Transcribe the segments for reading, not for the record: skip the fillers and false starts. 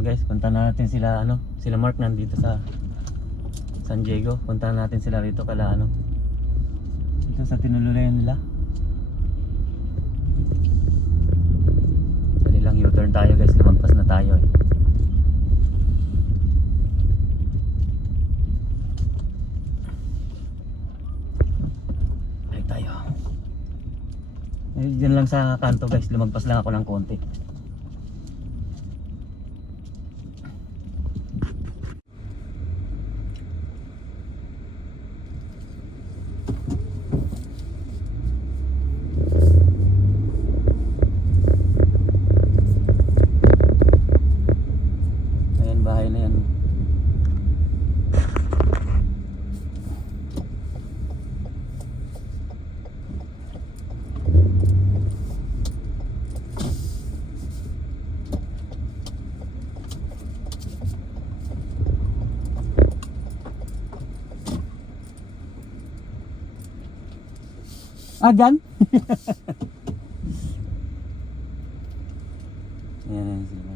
Ayun guys, punta natin sila sila Mark nandito sa San Diego. Punta natin sila rito kala dito sa tinuluyan nila. Dali lang U-turn tayo guys, lumagpas na tayo eh. Balik tayo. Diyan lang sa kanto guys, lumagpas lang ako ng konti. Ayan, bahay na yan. Ah, dyan? Ayan sila.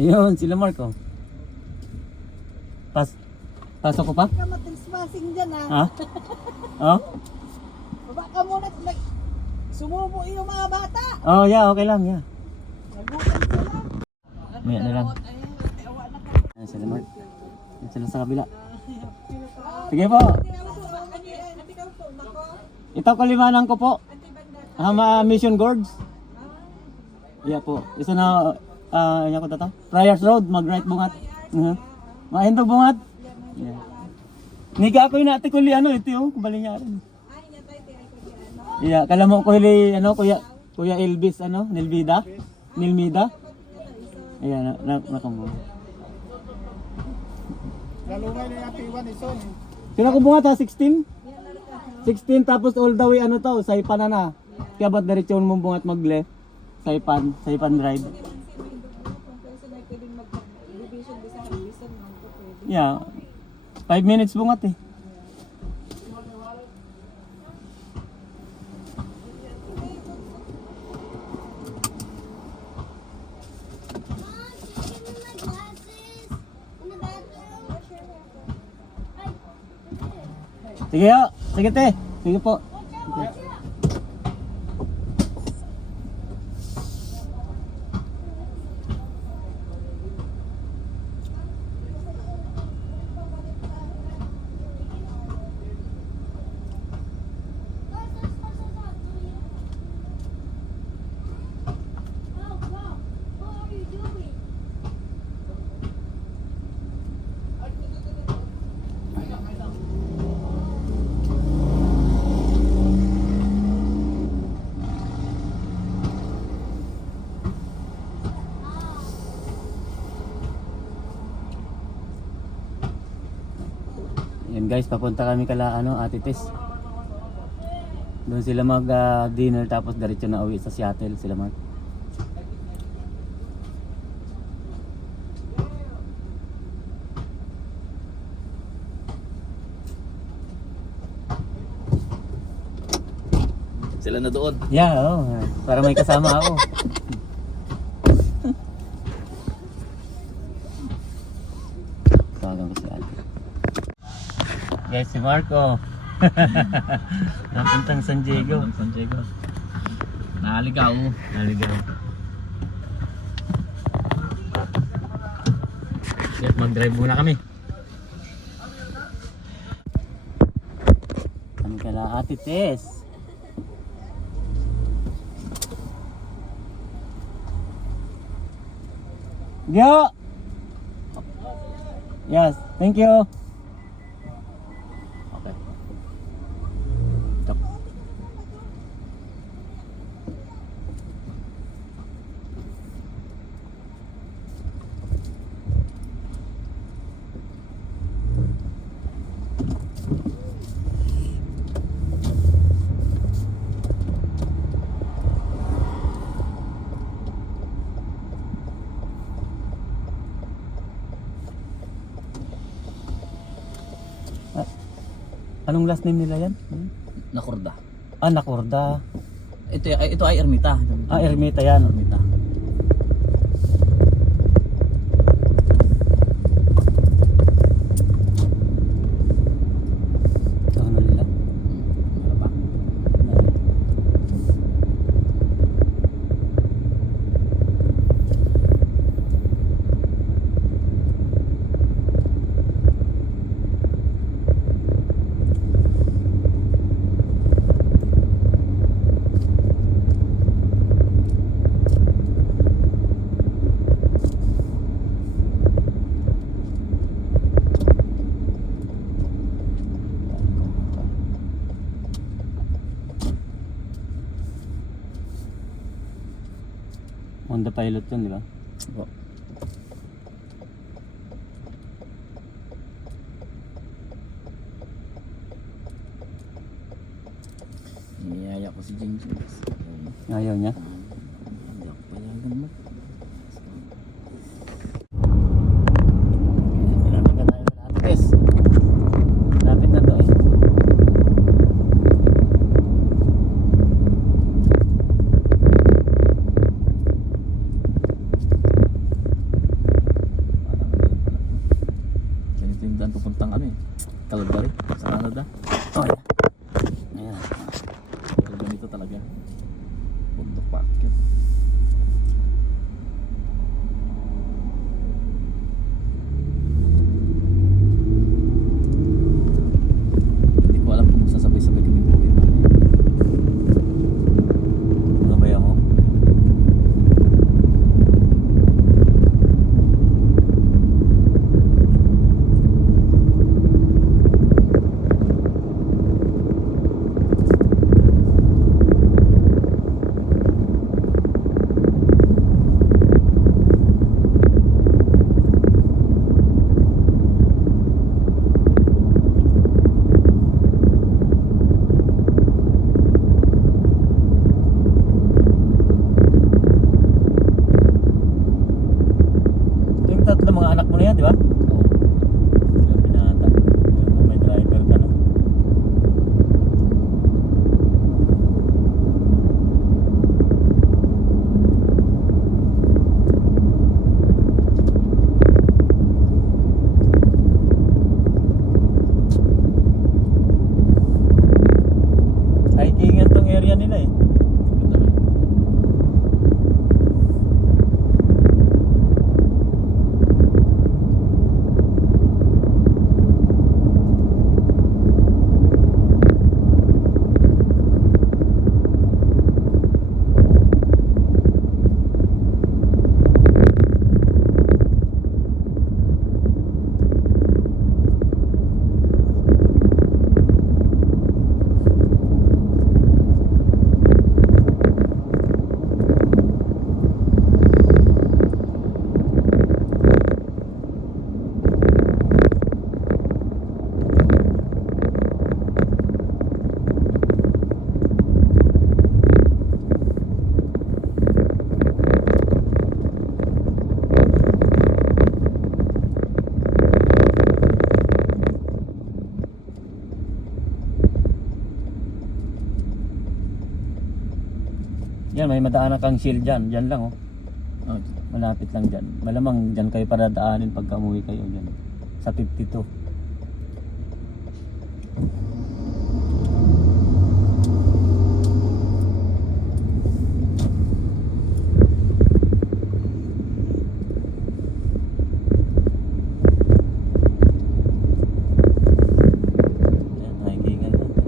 Ayun, sila Mark oh. Pasok ko pa? Baka matrispasing dyan Ha? Oh? Baka muna sumubo yung mga bata. Oh, yeah, okay lang, yeah. Nagulat sila. May ano lang. Awa na ka. Ayan sila Mark. Ayan sila sa kabila. Sige po. Ito kalimanan ko po. Hama Mission Gorge. Yeah po. Isa na ano ko to? Friars Road, mag-right bungat. Mahintog bungat. Yeah. Niga ako yung ate ko ito yung kubali niya rin. Yeah, kala mo ko hili Kuya Elvis Nilmida. Ayan, nakambo. Lalungay na yung P1 ison. Sino ko bungat ha? 16? 16 tapos all the way Saipan na. Kaya ba't diretso mo bungat magle? Saipan Drive. Yeah. 5 minutes bungat eh. Sige ho. Sige te. Sige po. Sige. Yan guys, papunta kami kala Ate Tess. Doon sila mag dinner tapos diretso na uwi sa Seattle sila Mark. Sila na doon. Yeah, para may kasama ako. Tawagan ko si Ate. Guys, si Marco. Napuntang San Diego. San Diego. Naligaw. At mag-drive muna kami. Kami kala Ate Tess. Yo. Yes, thank you. Okay. Stop. Anong last name nila yan? Nakurda. Ah, Nakurda. Ito ay ermita. Ah, Ermita yan. Ermita. Ito ano nila? Wala pa. Honda Pilot yun, di ba? Opo. Niyaya ko si James. Ayaw niya. Hindi ako payagan mo. Malapit na tayo sa Ates. Lapit na to eh. Ganito yung daan pupuntang ano eh. Calgary sa Canada. Oh, yeah. Ayan. Pero ganito talaga. Bundok pa. Yun. Hindi ko alam kung sasabay-sabay kami buhay pa. Ano ba yan mo? Ito yung tatlo mga anak mo na yan, di ba? Oo. Yung binata. Yung may driver ka, no? Hiking yan tong area nila eh. Ganda nga. Yan, may madaanan kang shield dyan. Dyan lang oh. Oh, Malapit lang dyan. Malamang dyan kayo para daanin pagka umuwi kayo dyan. Sa 52. Yan, hikingan natin.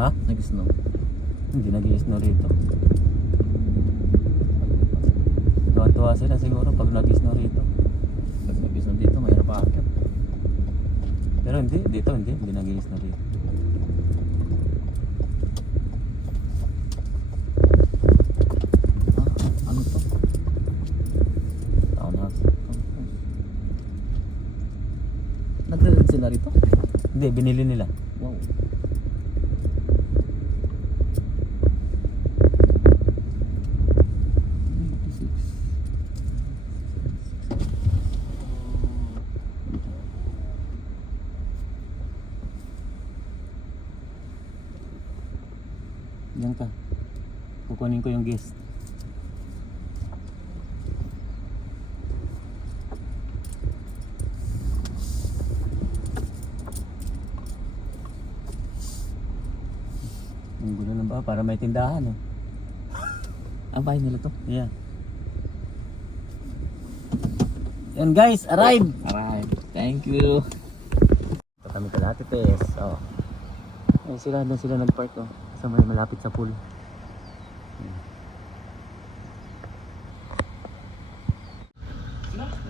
Ha? Nag-snow. Hindi nag-i-snow rito. Tuwa-tuwa sila siguro pag nag-snow rito. Pag nag-snow dito, mayroon pa akit. Pero hindi, dito hindi nag-i-snow rito. Ano to? Townhouse. Nagre-rent sila rito? Hindi, binili nila. Wow. Diyan ka. Kukunin ko yung guest. Ang gulo ng ba? Para may tindahan oh. Ang bahay nila to? Yeah. Yan guys, arrive! Alright. Thank you. Ito kami kalahati Tess. Oh. Ay sila, doon sila nag-park oh. Sa may malapit sa pool.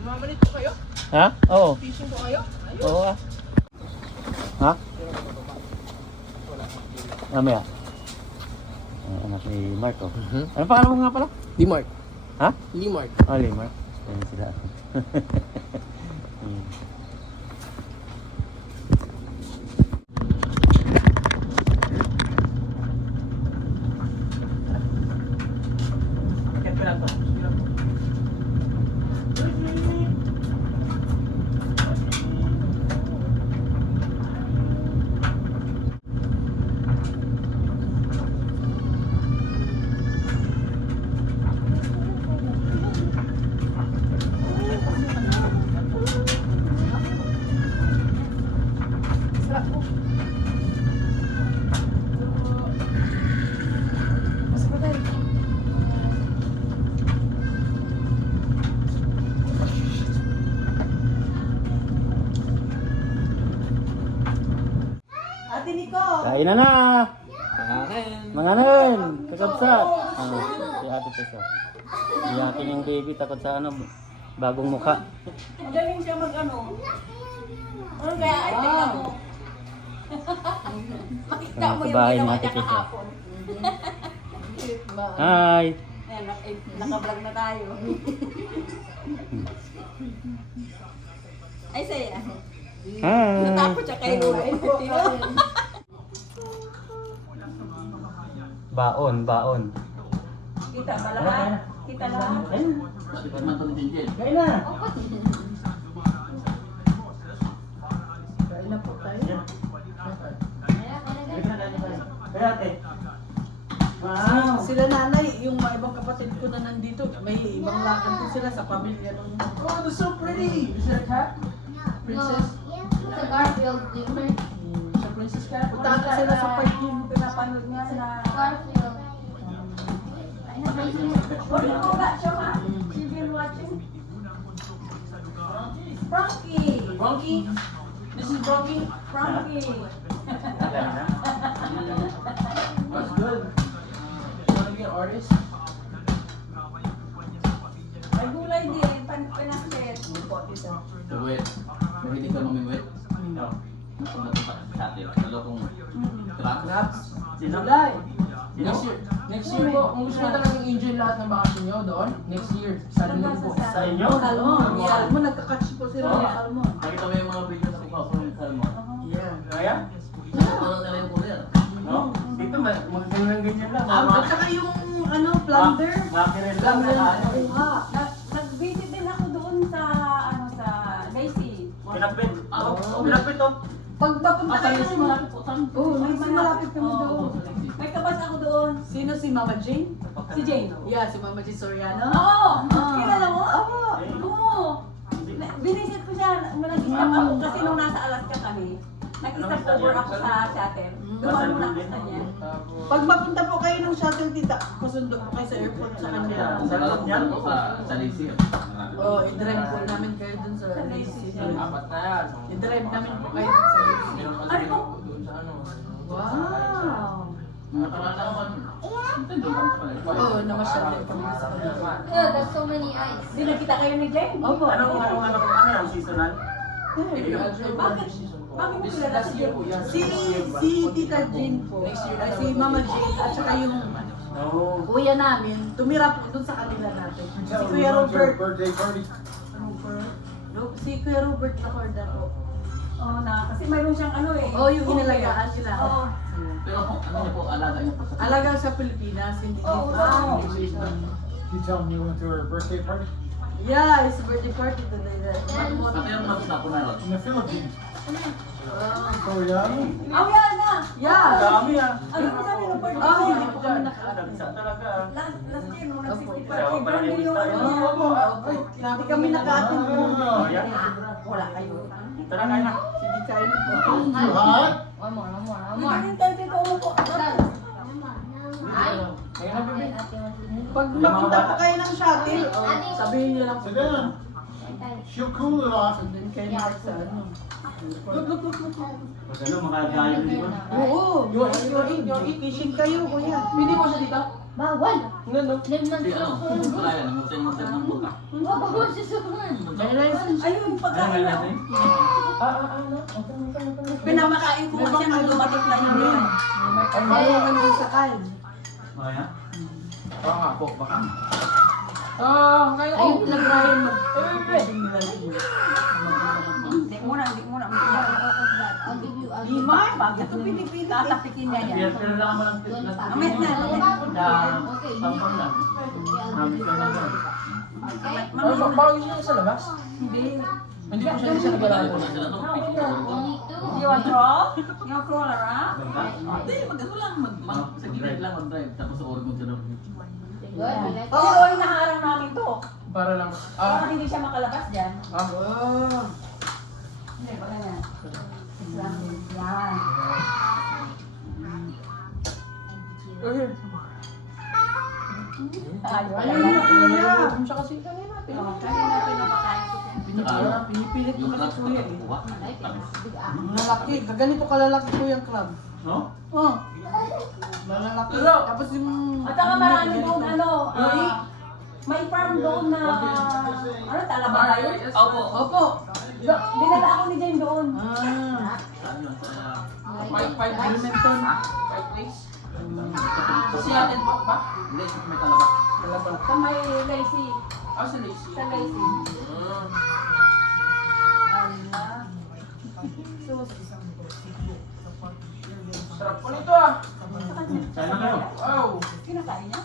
Mamalit po kayo? Ha? Oo. Fishing po kayo? Oo ah. Ha? Mamaya. Anak ni Mark oh. Ano pangalan mo nga pala? Limart. Ha? Limart. Oh, Mark. Ayan sila. Hmm. Ate Nico! Kain na na! Kakain. Mga nen! Kakabsat! Si Ate Tessa. Iyakin yung baby takot sa ano, bagong mukha. Magaling siya mag-ano. Ano kaya ay tingnan mo? Makita mo Sa yung bahay ginawa natin niya Tessa. kahapon. Hi! Ayan, naka-vlog na tayo. Ay, saya. Hi! Natakot siya kay Lula. Baon, baon. Kita ba lahat? Kita lahat? Pati pa naman to ni Jinjin. Kain na! Kain na po tayo. Kaya ate. Wow! Sila nanay, yung mga ibang kapatid ko na nandito, may ibang lakad din sila sa pamilya nung... Oh, that's so pretty! Is that a cat? Princess? It's a Garfield Jr. Sa princess cat? Punta ka sila sa park yung pinapanood niya sa... Garfield. What do you call that show, ha? You've been watching? Frankie! Frankie? This is Frankie? Frankie! That's good. You wanna be an artist? May gulay din, pinakset. Wait. Mahilig ka mamingwit? No. Kung natupak sa atin. Lalo kung trap. Laps. Sinulay. Next year po, kung gusto nyo talagang enjoy lahat ng bakasyon nyo doon, next year, Salmon po. Sa inyo? Salmon. Salmon, nagka-catch po sila ng salmon. Nakita mo yung mga videos sa kuha ng salmon. Yeah. Kaya? Parang nila yung kulir. No? Dito ganyan lang. At saka yung ano, plunder. Makirin lang. Plunder na nakuha. Nag-visit din ako doon sa ano sa Daisy. Pinapit. Pinapit to. Pag papunta kayo Kasi malapit po kami. Oo, malapit kami doon. May kabas ako doon. Sino si Mama Jane? Si Jane. Yeah, si Mama Jane Soriano. Oo! Ah. Kilala mo? Oo. Oo! Binisit ko siya, nag-stop ako kasi nung nasa Alaska kami. Nag-stop over ako sa shuttle. Dumaan muna ako sa kanya. Pag mapunta po kayo ng shuttle, tita, pasundo po kayo sa airport sa kanya. Sa lahat yan o sa Lizzie? Oo, i-drive po namin kayo dun sa Lacey. Apat na yan. I-drive namin po kayo dun sa Lacey. Meron pa Ano po? doon sa ano. Wow! Nakaraan naman. Nintendo lang pala. Oo, namasyal din kami sa kanila. Yeah, there's so many eyes. Hindi nakita kayo ni Jen? Opo. Ano yung seasonal? Bakit mo kilala Last si year Jen? po yan. Si Tita Jean po, Next year ay si Mama Jean, at saka yung No. kuya namin, tumira po doon sa kanila natin. Si Kuya Robert. Birthday party. Si Kuya Robert Lacorda po. Oo na, kasi mayroon siyang ano eh. Oo, yung inalagaan sila. Oo. Pero kung ano niya po, alaga niya po sa Alaga sa Pilipinas, hindi Oo, dito. wow. You tell me you went to her birthday party? Yeah, it's birthday party today. Pati yung mag-stop po na ron. In the Philippines. So yeah. Oh, yan na! Yeah. Dami ah. Ano mo sabi ng birthday? Oh, hindi po kami nakakarating. Nagsa talaga ah. Last year, nung nag-65, Sawa pala yung yung lista. ano niya. Hindi kami nakaating. Oh, yeah. Wala kayo. Tara kain na. Hindi kayo po. You hot? One more, one more, one Hindi more. rin tayo dito umupo. Ay. Kaya na, baby. Pag makita po kayo ng shuttle, sabihin niyo lang po. Sit down. She'll cool it off. Then kayo mark sa ano. Pag ano, makagayo din ba? Oo. Fishing kayo, kuya. Pwede mo siya dito? Bawal. Nga, no? Lemon Si ano, wala yan, musay-musay ng buka. Bawal siya sa man. May license. Ayun, yung pagkain na. Ano? Pinamakain ko kasi nung dumating na yun. Marunong din sa kain. Oh, yeah? Oo nga po, baka. Ngayon. Ayun lang Ryan mag... Hindi muna. I'll give you, I'll give you. Lima, bakit ito pinipili? Tatapikin niya yan. Pero lang mo lang. Amit na. Okay, Tampon lang. Promise ka na ba? Bawal niyo sa labas? Hindi. Hindi po siya sa Dali naglalaro. po na sila to. Picture ko. only two. You want roll? You want crawler, ha? Hindi, mag-ano lang. Sa gilid lang mag-drive. Tapos sa organ sila. Good, we like Oo, it. inaharang namin to. Para lang. Para hindi siya makalabas dyan. Oh. Hindi, wala na. Yan. Ayaw, Ayun, Kung siya kasi kanina natin. Kasi natin napakain ko. Saka Pinipilit ko yung kasi crabs kuya na eh. kuha. Like it. Big ah. Malalaki. Gaganito kalalaki ko yung crab. No? Oh. Malalaki. Hello. Tapos yung... At saka marami doon, may farm doon na, Talaba ba yun? Opo. Opo. Dinala ako ni Jen doon. Ah. Saan yun? Sa... Five Edmonton. days. Kasi atin pa ba? Hindi, may talaba. Sa may Lazy. Si Lacey. Sa Lazy. Allah. Sus. Sarap po nito ah. Saan na kayo? Wow. Kinakain niya?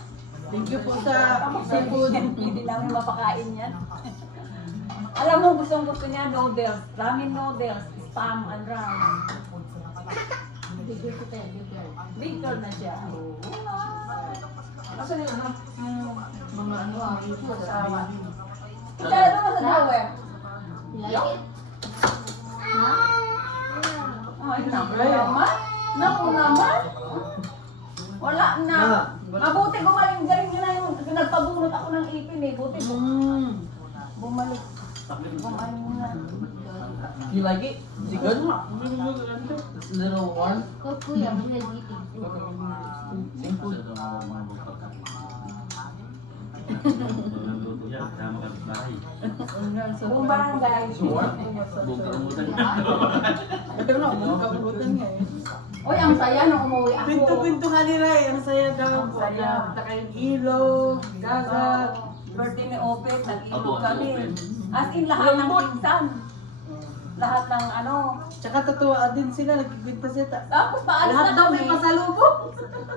Thank you po sa seafood. Hindi namin mapakain yan. Alam mo, gusto niya noodles. Ramen noodles. Spam and ram. Big girl to tell, big girl. Big girl na siya. Asan yung ano? Mga ano, Kasama. Kita na doon sa drawer. You like it? Ay, naku naman. Naku naman. Wala na. Mabuti gumaling-galing yun na yung nagpabunot ako ng ipin eh. Buti bumalik. Gumaling na. You like it? Is it good? It's a little warm. Go, kuya, we will eating. Same food. Nagluto yan. Kaya makapit-bahay. Buong barangay. Buong karamutan. Pero na, kabutan nga eh. Uy, ang saya nung umuwi ako. Pinto-pinto nga nila eh. Ang saya daw Ang po. saya. Punta kayong ilog, dagat. Birthday ni Opet, nag-ilog Apo, kami. Opet. As in, lahat ng pinsan. Lahat ng ano. Tsaka tatuwaan din sila, nagkikwenta sila. Tapos paalis Lahat na daw kami. may pasalubong.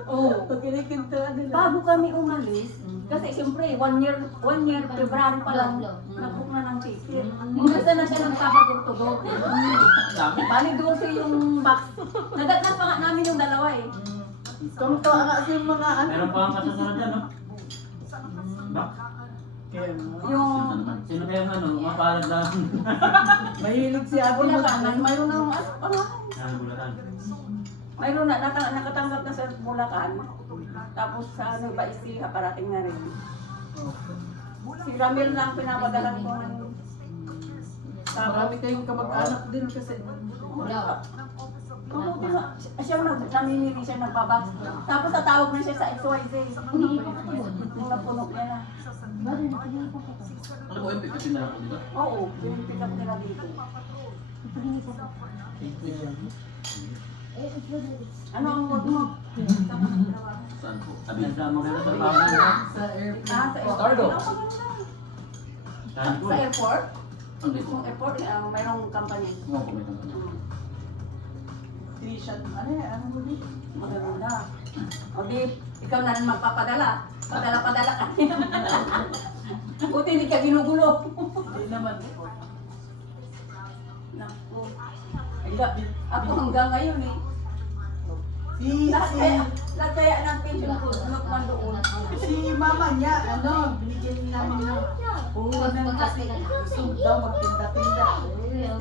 Oo. Pag kinikintuan nila. Bago kami umalis, kasi siyempre, one year, February pa lang, nag-book na ng ticket. Minsan na siya nagpapadurtudot. Dami. Bali doon yung box. Nadatnan pa nga namin yung dalawa eh. Tumatawa nga sa mga ano. Meron pa ang kasasunod yan, no? Ba? Kaya mo. Yung Sino kaya ang ano? Mapalad lang. Mahilig si ate Bulacan, mayroon na Bulatan. mayroon na, nakatanggap na sa Bulacan. Tapos sa ano, Baisiha, parating na rin. Si Ramil lang pinapadala ko ng Marami kayong kamag-anak din kasi. Wala. Mabuti na, siya namimili siya ng babak. Tapos tatawag na siya sa XYZ. Nung napuno niya na. Ano po yung pipipin na lang po dito? Oo, pinipick up nila dito. Ano ang wag mo? Saan po? Tabi. Kasama kayo sa bahay. Sa airport. Ah, sa Stardo. airport. Saan po? Sa airport? Ang dito. Yung airport, mayroong company. Oo po, may kampanya. T-shirt, ano yan? Ano mo dito? Maganda. O di, ikaw na rin magpapadala. Padala-padala ka niya. Buti hindi ka ginugulo. Hindi naman. Naku. Ako hanggang ngayon eh. Si, Lahat kaya ng pension ko, look man doon. si mama niya, ano, binigyan namin ng ng kasi gusto daw magtinda-tinda.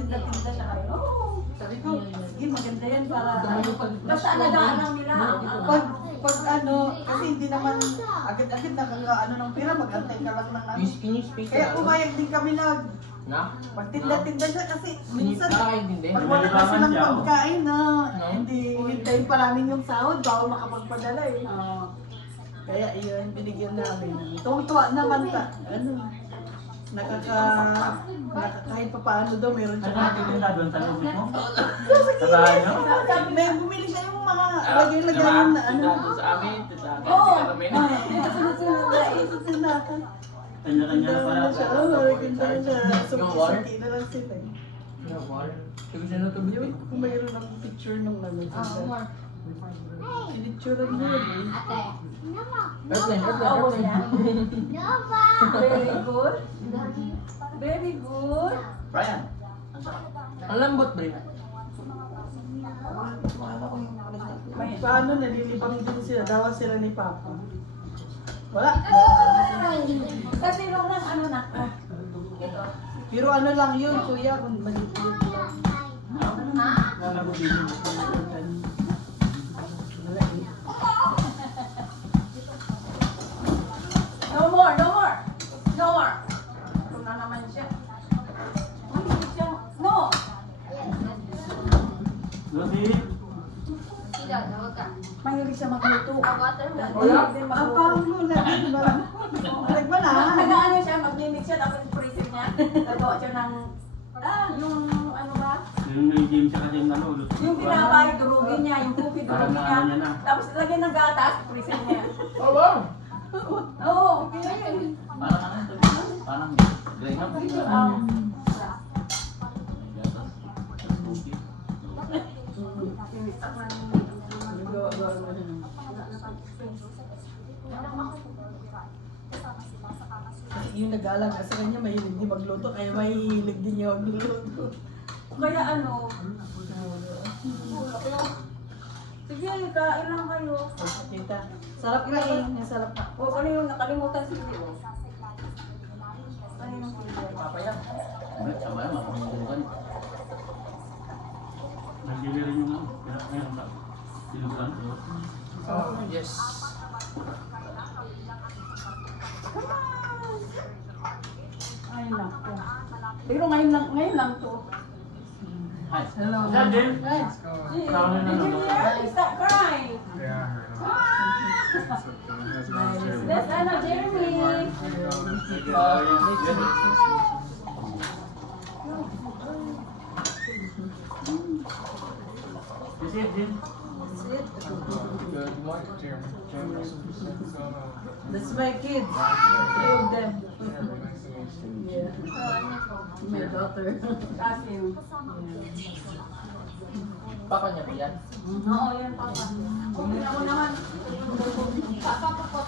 Tinda-tinda siya kayo. Oo. Sabi ko, sige maganda yan para Basta alagaan lang nila. pag ano, kasi hindi naman agad-agad nakakaano ng pera, mag-antay ka lang ng ano. Can you speak Kaya pumayag din kami na Na? magtinda-tinda siya kasi minsan Hindi. pag wala kasi ng pagkain na No? hindi hintayin pa namin yung sahod, bawal makapagpadala eh. Kaya iyon, binigyan namin. Tuwang-tuwa naman ta. Ano, kahit pa paano daw, meron siya. Saan natin na doon sa lubos mo? Sa bahay nyo? May bumili siya yung mga lagay-lagayan na ano. Sa amin, sa amin. Oo. Sa amin. Sunod-sunod na eh. Kanya-kanya na pala. Siya, maganda siya. Suki na lang sila eh. Yung kung mayroon ng picture nung ano. Pinicturean mo yun eh. Oo, siya. Very good. Very good. Brian. Ang lambot, Bre. Paano nalilibang din sila? Dawa sila ni Papa. Wala. Kasi nung nang ano na. Ito. Pero ano lang yun, kuya, kung maliit lang. No more, no more. No more. Ito na naman siya. Mahilig siya. No. Lucy? Mahilig siya magluto. Wala. Ang parang lula, di ba? Balik ba na? Nag-ano siya, mag-mimix siya, tapos freezer niya. Gagawa siya ng, yung ano ba? Yung may game siya kasi yung ano, Lucy. Yung pinapay, durugin niya, yung cookie, Parang durugin ano niya niya. na. Tapos lagyan ng gatas, freezer niya. Oh, wow! Oo, kaya yun. Parang ano ito? Parang Graham. Yung nag-aalaga sa kanya, mahilig din magluto, kaya mahilig din niya magluto. Kaya ano, sige, kain lang kayo. Kita. Sarap na eh. Sarap na. O, ano yung nakalimutan si Leo? Ano yung Leo? Papaya. Sama yan, makamukuhan. Nandili rin yung ano. Ngayon ba? Sinugan. Oh, yes. Ay, naku. Pero ngayon lang to. Hi. Hello. Saan din? Let's go. Saan din Did you ano? hear? Stop crying. That's Anna Jeremy. Visit din. Good morning, Jeremy. That's my kids. Three of them. Yeah. My daughter. Ask him. Papa niya ba yan? Oo, yan papa. Kung ako naman, papa po.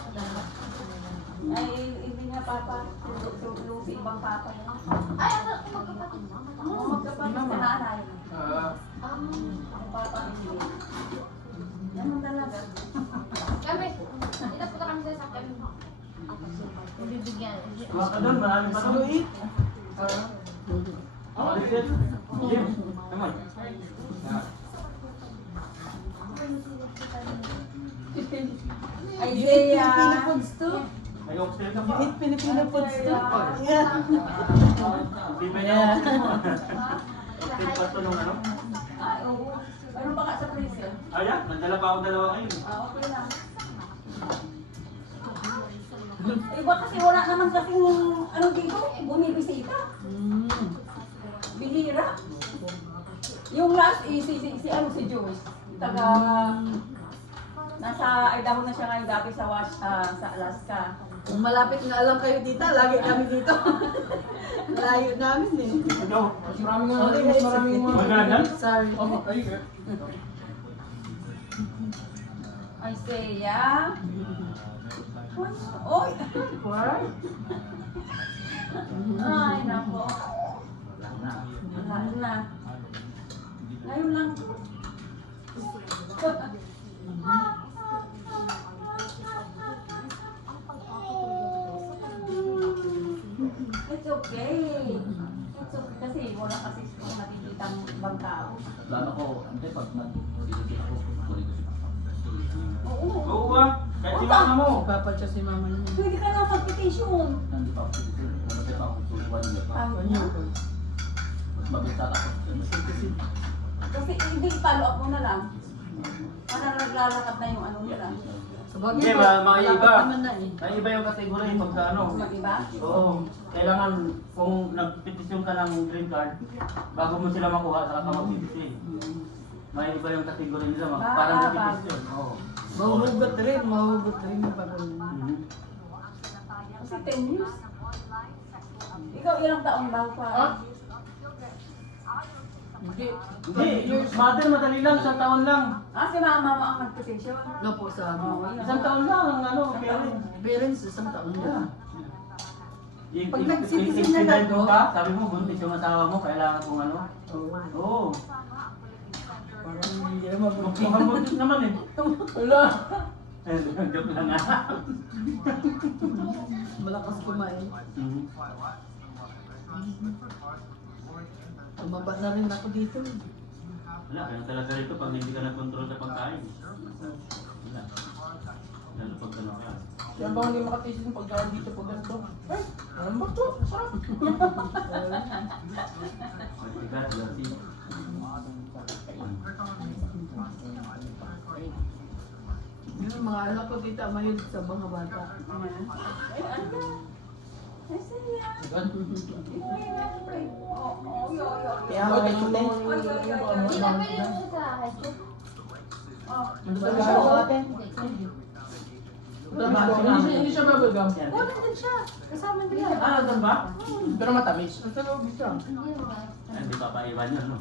Ay, hindi nga papa. Yung si ibang papa. Ay, ano, magkapatid mo? Oo, magkapatid sa nanay. Ang papa hindi. Ganun talaga. Kami, dito po kami sa sakyan. Bibigyan. Kuha ka doon, marami pa doon. Luit. Ako, visit. Jim, come on. Isaiah. Filipino foods to. May oxtail ka You pa. eat Filipino foods to. Yeah. Di pa niya oxtail mo. Oxtail pa ito nung ano? Ay, oo. Ano ba ka sa freezer? Ayan, nagdala pa ako dalawa ngayon. Okay lang. Iba kasi wala naman kasing ano dito, bumibisita. Bihira. Yung last si Joyce. Taga nasa Idaho na siya ngayon dati sa Alaska. Kung malapit na alam kayo tita, lagi kami dito. Layo namin eh. Ito, Mas maraming mga... magagal. Sorry. Oh, ayun. Isaiah. Oy! Ay, nako. Wala na. Ngayon lang to. It's okay. It's okay. Kasi wala kasi nakikitang ibang tao. Plano ko, ante pag nag-visit ako, kunin ko si Papa. Oo. Oo ba? Kahit si mama mo. Papa siya si mama niya. Pwede ka na mag-petition. Nandi pa ako sa visit. Wala pa ako tutuwan niya pa. Ano? Mas mabisa ako. Kasi hindi follow up mo na lang. Parang naglalakad na yung ano nila. Sabagay Hindi, po, mga malapit iba. naman na eh. May iba yung kategory pagka ano. Mag-iba? Oo. Kailangan kung nagpetisyon ka ng green card, bago mo sila makuha, saka ka magpitisyon. May iba yung kategory nila, parang nagpetisyon. Oo. Mahuhugot rin yung pagod. Mhm. Kasi 10 years. Ikaw ilang taon bago pa? Hindi. Hindi, mother madali lang, isang taon lang. Si mama mo ang mag-petition. No po sa amin. Isang taon lang ang ano, parents. Parents, isang taon na. Pag Pag nag-citizen na lang, no? ka, sabi mo, buntis yung asawa mo, kailangan kong ano. Oo. Parang hindi na mabuti. Mukhang buntis naman eh. Wala. Joke lang ah. Malakas kumain. Mhm. Tumaba na rin ako dito. Wala, kaya talaga rito pag hindi ka nag-control sa pagkain. Wala. Lalo pag ano ka. Kaya bang hindi makatisin yung pagkaan dito pag ganito? Eh, ano ba ito? Sarap. Magtigas, lasi. Yung mga anak ko dito, mahilig sa mga bata. Ay, ano? Ay, siya. Kaya ako ito. Hindi na pwede mo sa high school. Hindi siya bubblegum. Oh, nandun siya. Kasama nila. Ah, nandun ba? Pero matamis. Nasa loob siya. Hindi mo ba? Ay, hindi pa paiwan yun, no?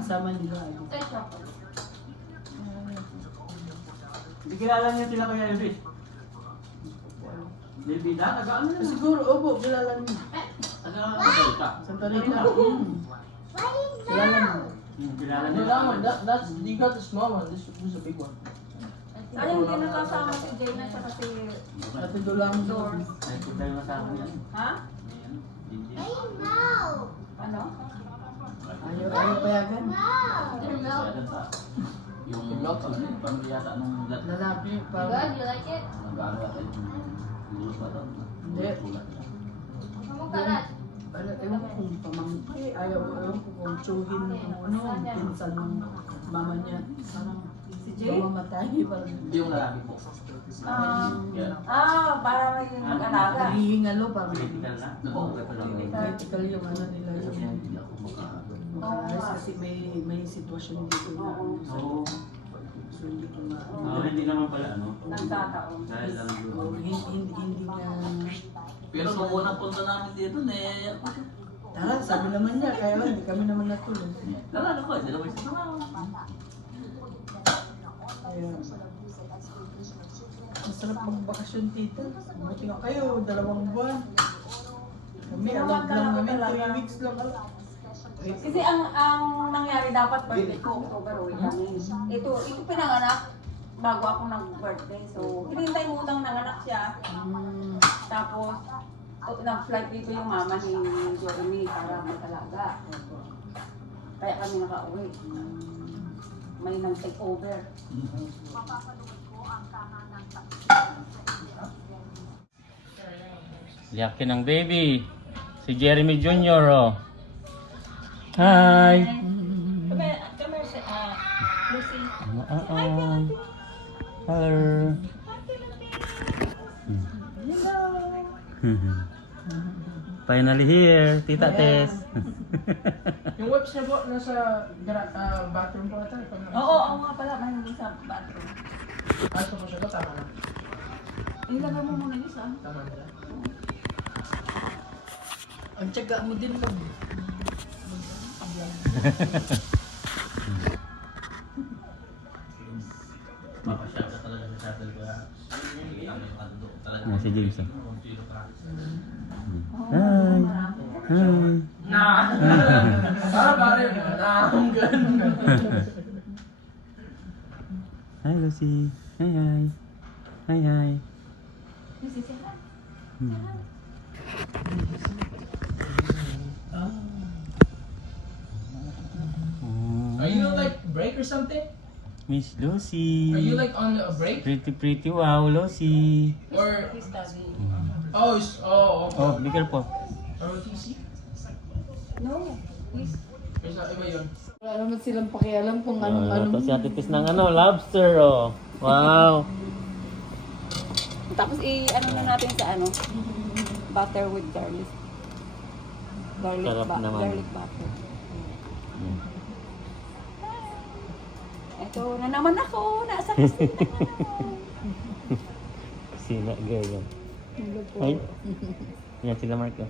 Kasama nila. Kaya chocolate. Hindi kilala niya sila Kuya Elvis. Lilbida, taga-ano yun? Siguro, opo, kilala niyo. Taga-Salta. Santa Rita. Kilala niyo. Kilala No, niya. that one. That's you got the small one. This is a big one. Ayun, hindi nakasama si Jane at saka si Ate Dulang. Doors. Ay, kung tayo masama niya. Ha? Ayan, Jinjin. Ano? Ayaw payagan. Kaya dun sa yung pamilya yata nung Lalaki, Good? parang. You like it? nag-ano yata yung lulus pa daw. Hindi. Sulat. Kamu kalat. Ewan ko kung pamangkin. Ewan ko kung tsuhin ng ano, pinsan ng mama niya. Parang Si Jane? mamamatay. Parang Hindi yung lalaki po. Para may mag-alaga. hihingalo. Parang Critical na. Nag-okay pa lang. critical yung ano nila. Sabi niya, hindi ako Makaayos kasi may sitwasyon dito na. Oo. So hindi ko ma... Hindi naman pala ano. Nagkataon. Dahil lang Oh, yun. hindi niya... Pero nung unang punta namin dito, Tara, sabi naman niya, kaya lang, hindi kami naman natulog. Nalala ko, hindi naman siya. Kaya, masarap magbakasyon tita. Buti nga kayo, 2 buwan. Kami, alam lang namin, 3 weeks lang. Kasi ang nangyari dapat birthday ko, October, uwi kami. Ito pinanganak bago ako nag-birthday. So, hinintay mo nang nanganak siya. Tapos, nag-flight dito yung mama ni Jeremy para mag-alaga. Kaya kami nakauwi. May nag-take over. Yakin ng baby. Si Jeremy Jr. Oh. Hi. Lucy. Hello. Finally here, Tita Tess. Yung wipes niya po, nasa bathroom po ata. Oo, nga pala. Mayroon sa bathroom. Ito po siya ba? Tama na. Ilagay mo muna yung isa. Tama na. Ang tiyaga mo din lang. Mapasyal ka talaga sa shuttle kaya talaga. Si James. Hi. Hi. Para pare, naanggan. Hi Lucy. Hi hi. Hi hi. Are you like break or something? Miss Lucy. Are you like on a break? Pretty wow, Lucy. Or He's studying. okay. Oh, be careful. ROTC? No. He's... Isa, iba yun. Wala naman silang pakialam kung Ano anong to si Ate Tess ng lobster oh. Wow. Tapos ano na natin sa butter with garlic. Sarap naman. Garlic butter. Ito na naman ako. Nasa kusina. Sina girl. Ay. Yan sila Marco.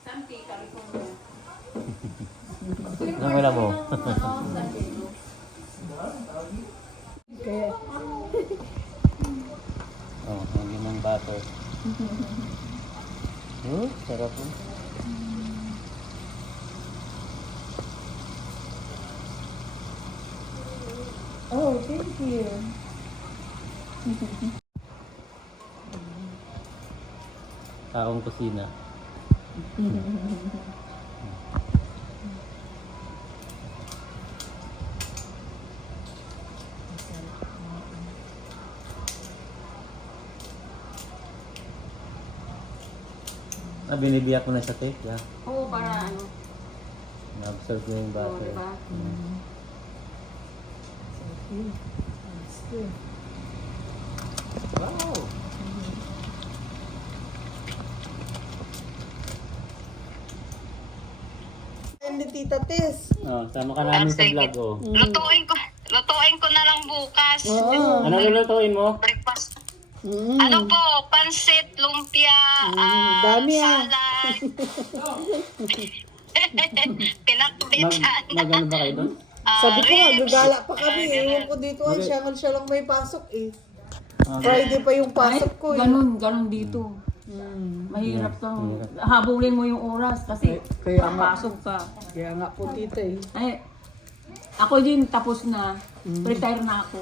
Santi, California. Ano wala mo? kaya Oh, hindi ng butter. Sarap mo. oh, thank you. Taong kusina. Binibiyak ko na sa tape, ya. Oo, para Na-absorb na yung butter. diba? Wow! Hindi Tita Tess. Oh, sama ka namin sa vlog, oh. Lutuin ko na lang bukas. Oo. Ano lulutuin mo? Breakfast. Mm. Ano po? Pansit, lumpia, dami salad. Pinakbitan. Magano ba kayo doon? Sabi ko nga, ribs. gagala pa kami. Ewan ko dito, siya lang may pasok eh. Friday pa yung pasok ko eh. Ganun dito. Mahirap to. Habulin mo yung oras kasi Kaya nga. pasok ka. Kaya nga po tita eh. Ay, ako din tapos na. Retire na ako.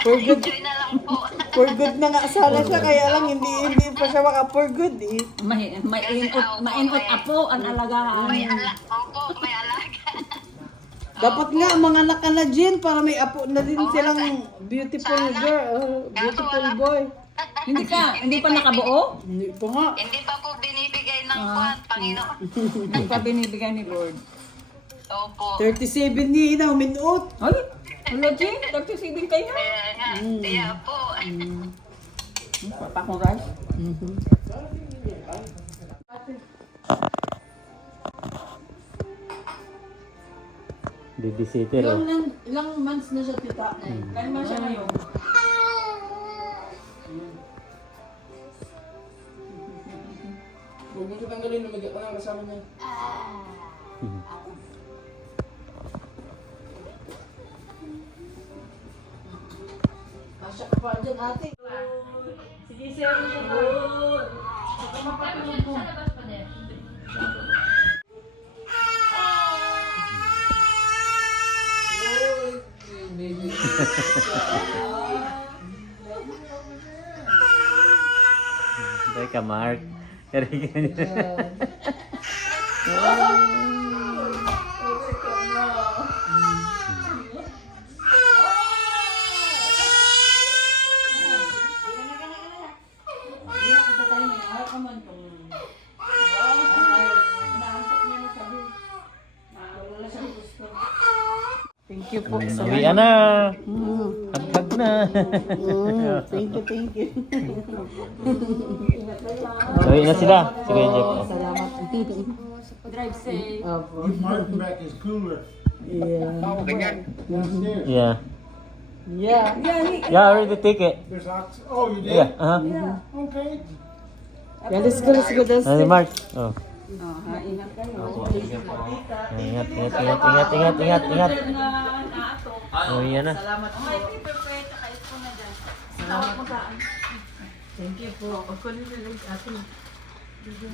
For good. Enjoy na lang po. For good na nga sana siya, kaya lang hindi pa siya maka for good eh. Mainot apo ang alagaan. Opo, may alaga. Dapat nga, mga anak ka na dyan para may apo na din silang beautiful girl, beautiful boy. Hindi pa nakabuo? Hindi pa nga. Hindi pa po binibigay ng kwan, Panginoon. Hindi pa binibigay ni Lord. Opo. 37 niya na, minuot. Ay, legit? 37 kayo? Kaya po. Pakong rice? Babysitter, oh. Ilang months na siya tita? Kaya man siya ngayon? Huwag mo siya tanggalin, lumagyan ko lang kasama niya. Masya ka pa dyan ate. Sige sir, siya pa. Teka, Mark. Thank you po. Uwian na. Hagdag na. Thank you. Uwi na sila. Si Kuya Jeff. oh. Salamat. Drive safe. Opo. Martin back is cooler. Yeah. Downstairs. Yeah. Yeah. Yeah, I already take it. There's oh, you did? Yeah. Okay. Yeah, let's go. Let's Ano, go. Mark? Oh. Ingat kayo. Ingat. Uwi na. Salamat po. May paper plate, saka spoon na dyan. Thank you po.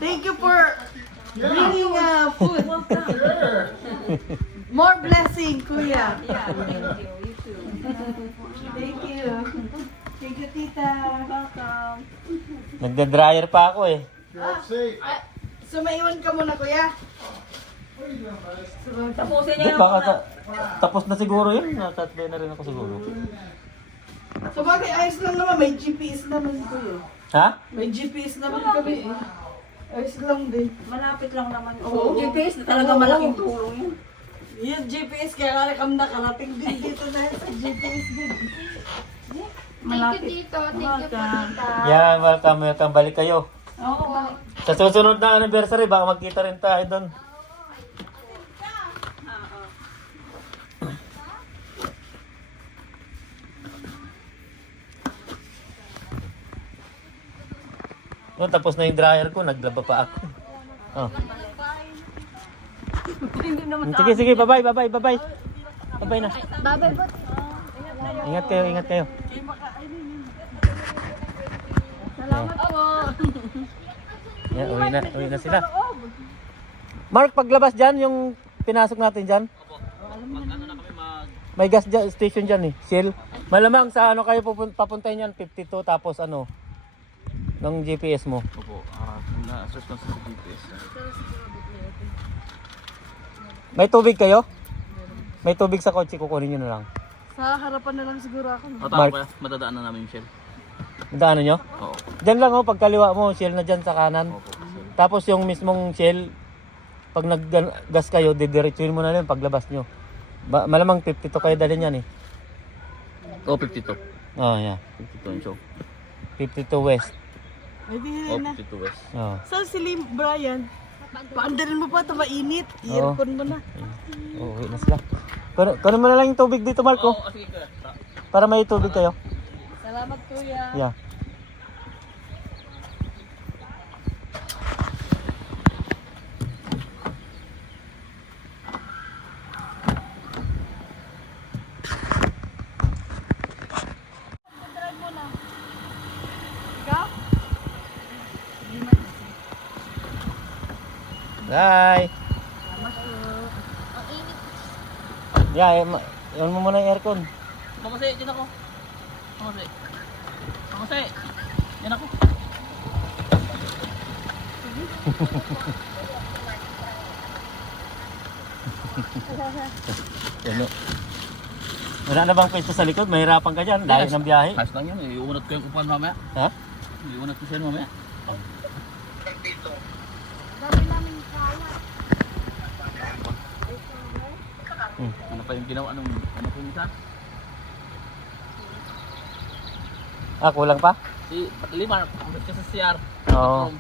Thank you for bringing food. More blessing, Kuya. Yeah, thank you. You too. Thank you. Thank you, Tita. Welcome. Nagda-dryer pa ako eh. Drive safe. So, maiwan ka muna, Kuya. Tapusin Di, niya yung baka tapos na siguro yun. Natatlo na rin ako siguro. So, bakit ayos lang naman. May GPS naman, Kuya. Ha? May GPS naman kami eh. Ayos lang din. malapit lang naman. Oo. GPS na talaga malaking tulong yun. Yan, GPS. Kaya nga nakarating din dito dahil sa GPS din. Malapit. Tito. Thank you po, tita. Yeah, welcome. Balik kayo. Oo. Sa susunod na anniversary, baka magkita rin tayo doon. Oh, tapos na yung dryer ko, naglaba pa ako. Oh. Sige, bye-bye. Bye-bye na. Bye-bye po. Ingat kayo. Salamat po. Yeah, uwi na sila. Mark, paglabas dyan, yung pinasok natin dyan. May gas station dyan eh, Shell. Malamang sa ano kayo papuntahin yan, 52 tapos ano, ng GPS mo. Opo, na-search lang sa GPS. May tubig kayo? May tubig sa kotse, kukunin nyo na lang. Sa harapan na lang siguro ako. Mark. Matadaan na namin yung Shell. Daanan nyo? Oo. Dyan lang oh, pagkaliwa mo, Shell na dyan sa kanan. Opo. Tapos yung mismong Shell, pag naggas kayo, didiretsuhin mo na lang paglabas nyo. Malamang 52 kayo dalhin yan eh. Oh, 52. Oh, yeah. 52 yung show. 52 West. Pwede Oh, na. 52 West. Oh. Saan si Brian? Paandarin mo pa ito, mainit. Oo. I-aircon mo na. Oh, uwi na sila. Kunin mo na lang yung tubig dito, Marco. Oh, sige ka. Para may tubig kayo. Salamat, Kuya. Yeah. Bye. Yeah, yun mo muna yung aircon. Mamasi, dyan ako. Mamasi. Yan ako. Ano? Wala na bang pwesto sa likod? Mahirapan ka dyan. Dahil ng biyahe. Ayos lang yan. Iunat ko yung upuan mamaya. Ha? Iunat ko siya mamaya. Ano pa yung ginawa nung ano po minsan? Ah, kulang pa? Si Lima, sa CR. Oo.